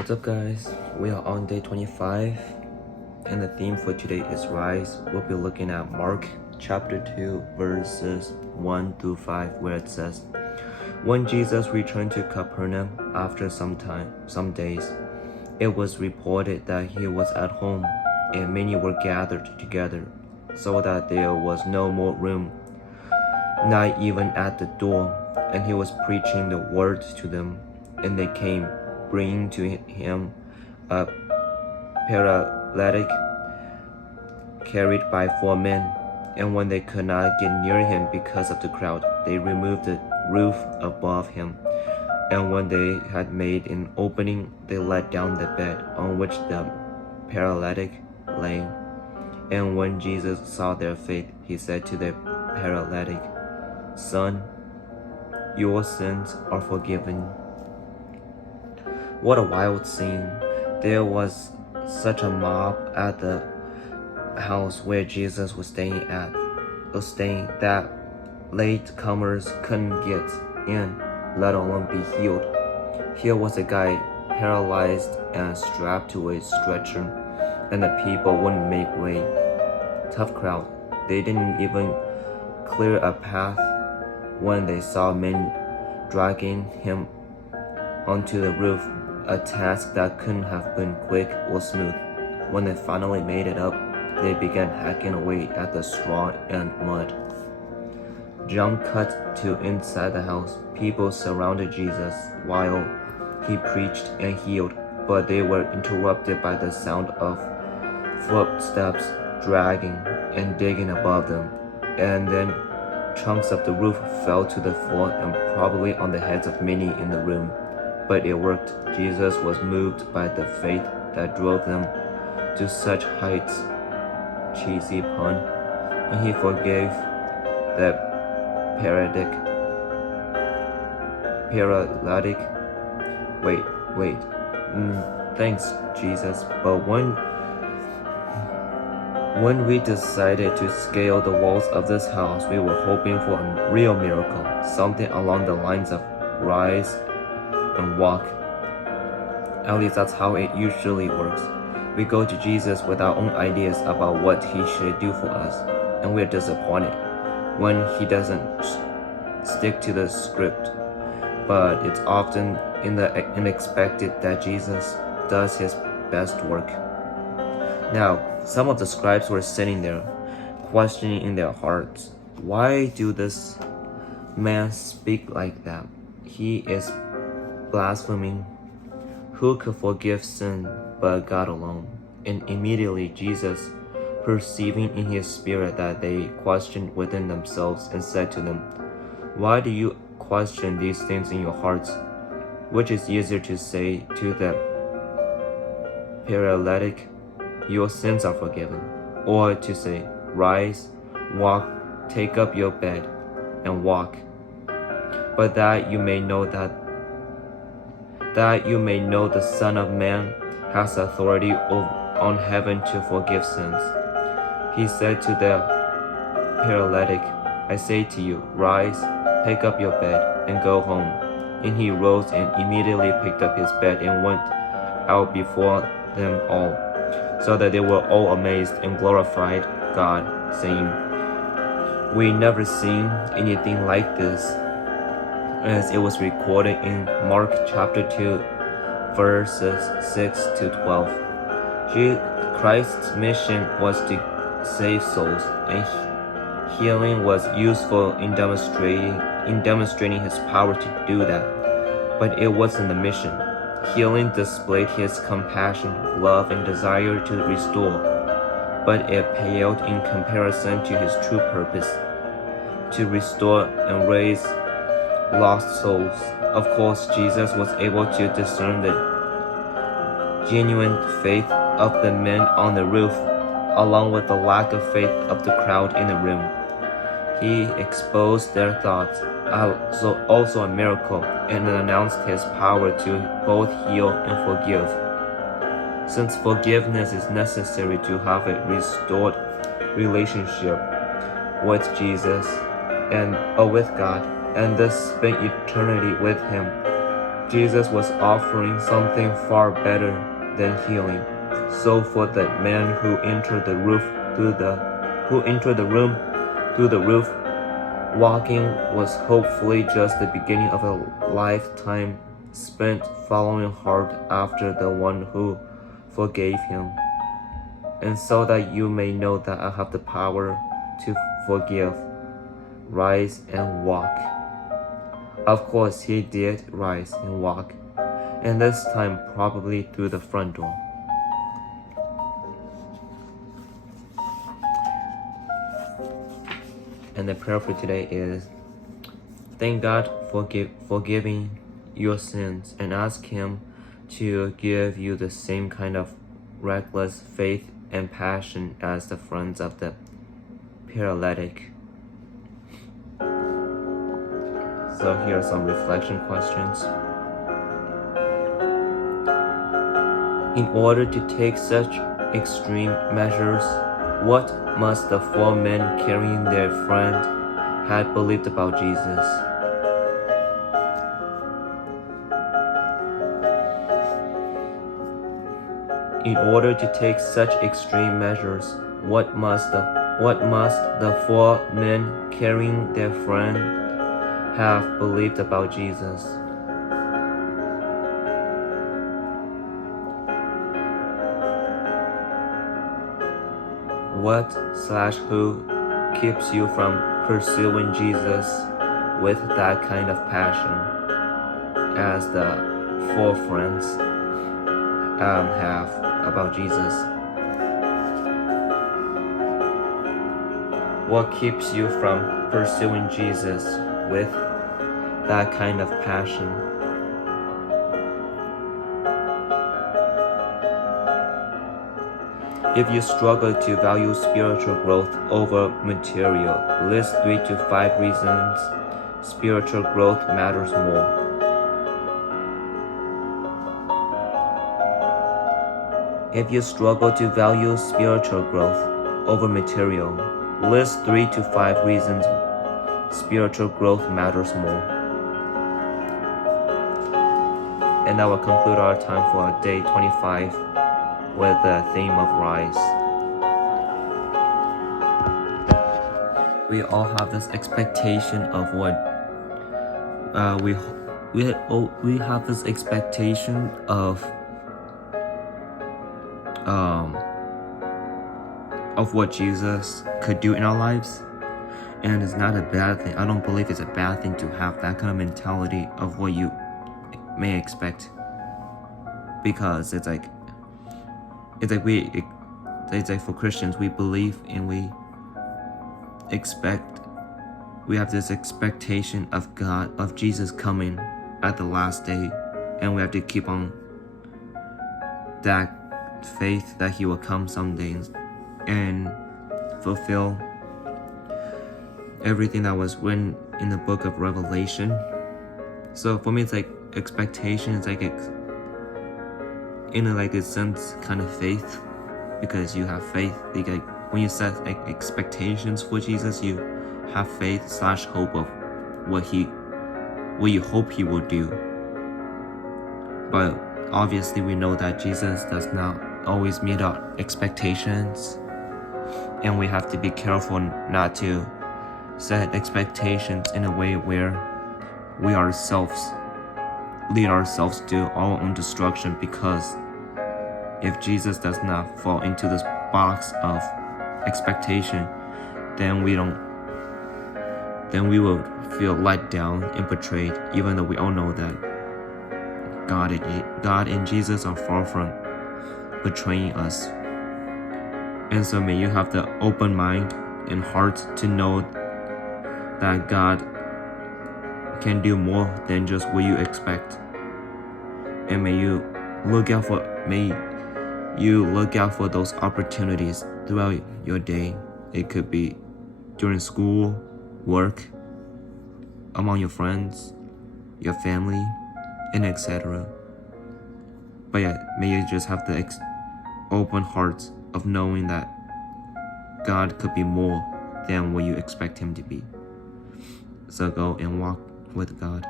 What's up, guys? We are on day 25, and the theme for today is Rise. We'll be looking at Mark chapter 2, verses 1 through 5, where it says, When Jesus returned to Capernaum after some days, it was reported that he was at home, and many were gathered together, so that there was no more room, not even at the door, and he was preaching the word to them. And they came, bringing to him a paralytic carried by 4 men. And when they could not get near him because of the crowd, they removed the roof above him. And when they had made an opening, they let down the bed on which the paralytic lay. And when Jesus saw their faith, he said to the paralytic, Son, your sins are forgiven. What a wild scene. There was such a mob at the house where Jesus was staying that latecomers couldn't get in, let alone be healed. Here was a guy paralyzed and strapped to a stretcher, and the people wouldn't make way. Tough crowd. They didn't even clear a path when they saw men dragging him onto the roof, a task that couldn't have been quick or smooth. When they finally made it up, they began hacking away at the straw and mud. Jump cut to inside the house. People surrounded Jesus while he preached and healed, but they were interrupted by the sound of footsteps dragging and digging above them, and then chunks of the roof fell to the floor and probably on the heads of many in the room. But it worked. Jesus was moved by the faith that drove them to such heights. Cheesy pun. And he forgave the paralytic. Thanks, Jesus. But when we decided to scale the walls of this house, we were hoping for a real miracle, something along the lines of rise and walk. At least that's how it usually works. We go to Jesus with our own ideas about what he should do for us, and we're disappointed when he doesn't stick to the script. But it's often in the unexpected that Jesus does his best work. Now, some of the scribes were sitting there, questioning in their hearts, why do this man speak like that? He is blaspheming. Who could forgive sin but God alone? And immediately Jesus, perceiving in his spirit that they questioned within themselves, and said to them, Why do you question these things in your hearts? Which is easier to say to the paralytic, Your sins are forgiven, or to say, Rise, walk, take up your bed, and walk? But that you may know the Son of Man has authority on heaven to forgive sins. He said to the paralytic, I say to you, rise, pick up your bed, and go home. And he rose and immediately picked up his bed and went out before them all, so that they were all amazed and glorified God, saying, We never seen anything like this. As it was recorded in Mark chapter 2, verses 6 to 12. Christ's mission was to save souls, and healing was useful in demonstrating his power to do that. But it wasn't the mission. Healing displayed his compassion, love, and desire to restore, but it paled in comparison to his true purpose, to restore and raise lost souls. Of course, Jesus was able to discern the genuine faith of the men on the roof, along with the lack of faith of the crowd in the room. He exposed their thoughts, also a miracle, and announced his power to both heal and forgive. Since forgiveness is necessary to have a restored relationship with Jesus and with God, and thus spend eternity with him, Jesus was offering something far better than healing. So for the man who entered the room through the roof, walking was hopefully just the beginning of a lifetime spent following hard after the one who forgave him. And so that you may know that I have the power to forgive, rise and walk. Of course, he did rise and walk, and this time probably through the front door. And the prayer for today is, thank God for forgiving your sins, and ask him to give you the same kind of reckless faith and passion as the friends of the paralytic. So here are some reflection questions. In order to take such extreme measures, what must the 4 men carrying their friend had believed about Jesus? In order to take such extreme measures, what must the 4 men carrying their friend have believed about Jesus? What/who keeps you from pursuing Jesus with that kind of passion as the 4 friends have about Jesus? What keeps you from pursuing Jesus with that kind of passion? If you struggle to value spiritual growth over material, list 3 to 5 reasons spiritual growth matters more. If you struggle to value spiritual growth over material, list 3 to 5 reasons spiritual growth matters more. And that will conclude our time for day 25 with the theme of rise. We all have this expectation of what we have this expectation of what Jesus could do in our lives, and it's not a bad thing. I don't believe it's a bad thing to have that kind of mentality of what you may expect, because it's like for Christians, we believe and we have this expectation of God, of Jesus coming at the last day, and we have to keep on that faith that he will come someday and fulfill everything that was written in the book of Revelation. So for me, it's like expectation. It's like in a sense kind of faith, because you have faith. Like when you set expectations for Jesus, you have faith / hope of what you hope he will do. But obviously we know that Jesus does not always meet our expectations, and we have to be careful not to set expectations in a way where we ourselves lead ourselves to our own destruction, because if Jesus does not fall into this box of expectation, then we will feel let down and betrayed, even though we all know that God and Jesus are far from betraying us. And so may you have the open mind and heart to know that God can do more than just what you expect. And may you look out for those opportunities throughout your day. It could be during school, work, among your friends, your family, and etc. But yeah, may you just have the open heart of knowing that God could be more than what you expect him to be. So go and walk with God.